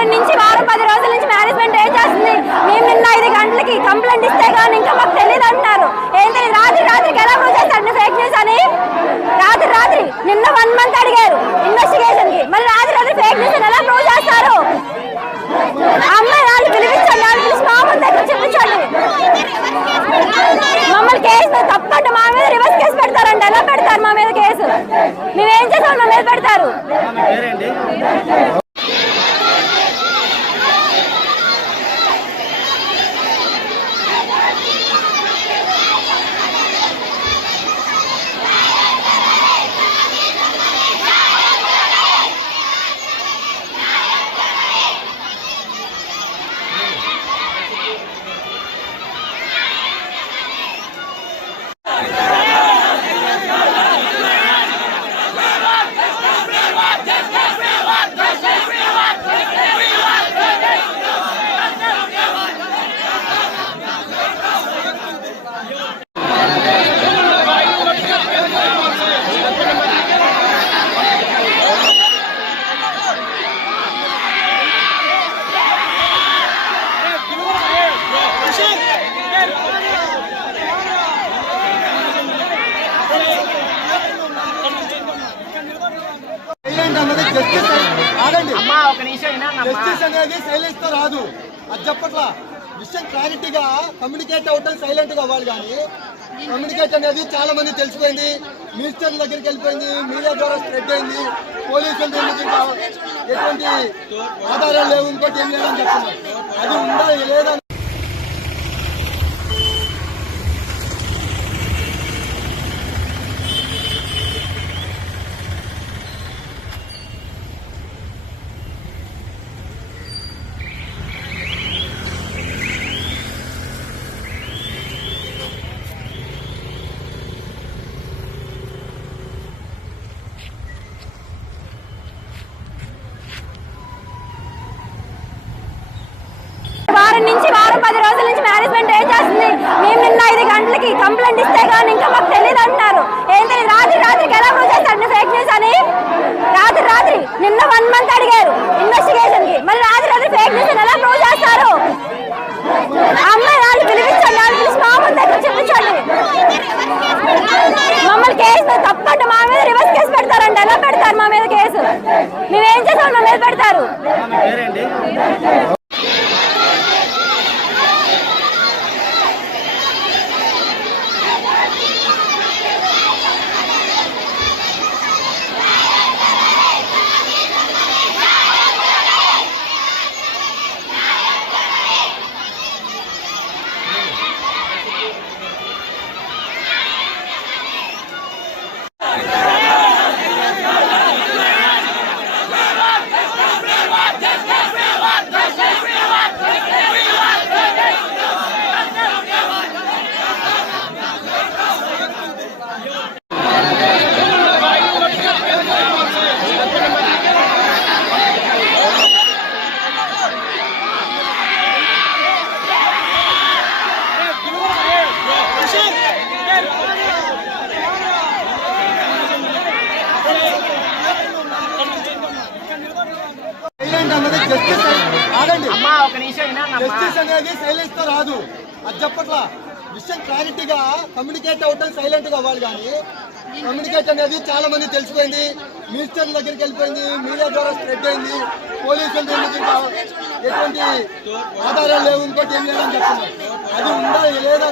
వారం 10 రోజుల నుంచి మేనేజ్మెంట్ ఏం చేస్తుంది? మేము నిన్న 5 గంటలకి కంప్లైంట్ ఇస్తే కానీ ఇంకా మాకు తెలియదు అంటున్నారు. ఏంటని రాత్రికి ఎలా ప్రూవ్ చేస్తారండి ఫేక్ న్యూస్ అని? రాత్రి నిన్న 1 మంత్ అడిగారు ఇన్వెస్టిగేషన్ కి, మళ్ళీ రాత్రి ఫేక్ న్యూస్ అని ఎలా ప్రూవ్ చేస్తారు? అమ్మాయి వాళ్ళు పిలిపించండి, వాళ్ళు పిలిచి మా ముందు దగ్గర చూపించండి. మమ్మల్ని కేసు తప్పంటే మా మీద రివర్స్ కేసు పెడతారండి. ఎలా పెడతారు మా మీద కేసు? మేమేం చేసాం మా మీద పెడతారు? జస్టిస్ అనేది సైలెన్స్ తో రాదు. అది చెప్పట్లా విషయం క్లారిటీగా కమ్యూనికేట్ అవటం సైలెంట్ గా అవ్వాలి. కానీ కమ్యూనికేట్ అనేది చాలా మంది తెలిసిపోయింది, మినిస్టర్ దగ్గరికి వెళ్ళిపోయింది, మీడియా ద్వారా స్ప్రెడ్ అయింది. పోలీసులు ఎటువంటి ఆధారాలు లేవు, ఇంకోటి ఏం లేదని చెప్తున్నారు. అది ఉందా లేదా? వారం 10 రోజుల నుంచి మేనేజ్మెంట్ ఏం చేస్తుంది? మేము నిన్న 5 గంటలకి కంప్లైంట్ ఇస్తే కానీ ఇంకా మాకు తెలియదు అంటున్నారు. ఏంటని రాత్రికి ఎలా ప్రూవ్ చేస్తారండి ఫేక్ న్యూస్ అని? రాత్రి నిన్న 1 మంత్ అడిగారు ఇన్వెస్టిగేషన్ కి, మళ్ళీ రాత్రి ఫేక్ న్యూస్ అని ఎలా ప్రూవ్ చేస్తారు? అమ్మాయి వాళ్ళు పిలిపించండి, వాళ్ళు పిలిచి మా ముందు దగ్గర చూపించండి. మమ్మల్ని కేసు తప్పంటే మా మీద రివర్స్ కేసు పెడతారండి. ఎలా పెడతారు మా మీద కేసు? మేమేం చేసాం మా మీద పెడతారు? జస్టిస్ అనేది సైలెన్స్ తో రాదు. అది చెప్పట్లా విషయం క్లారిటీగా కమ్యూనికేట్ అవటం సైలెంట్ గా అవ్వాలి. కానీ కమ్యూనికేట్ అనేది చాలా మంది తెలిసిపోయింది, మినిస్టర్ దగ్గరికి వెళ్ళిపోయింది, మీడియా ద్వారా స్ప్రెడ్ అయింది. పోలీసులు ఎటువంటి ఆధారాలు లేవు, ఇంకోటి ఏం లేదని చెప్తున్నారు. అది ఉందా లేదా?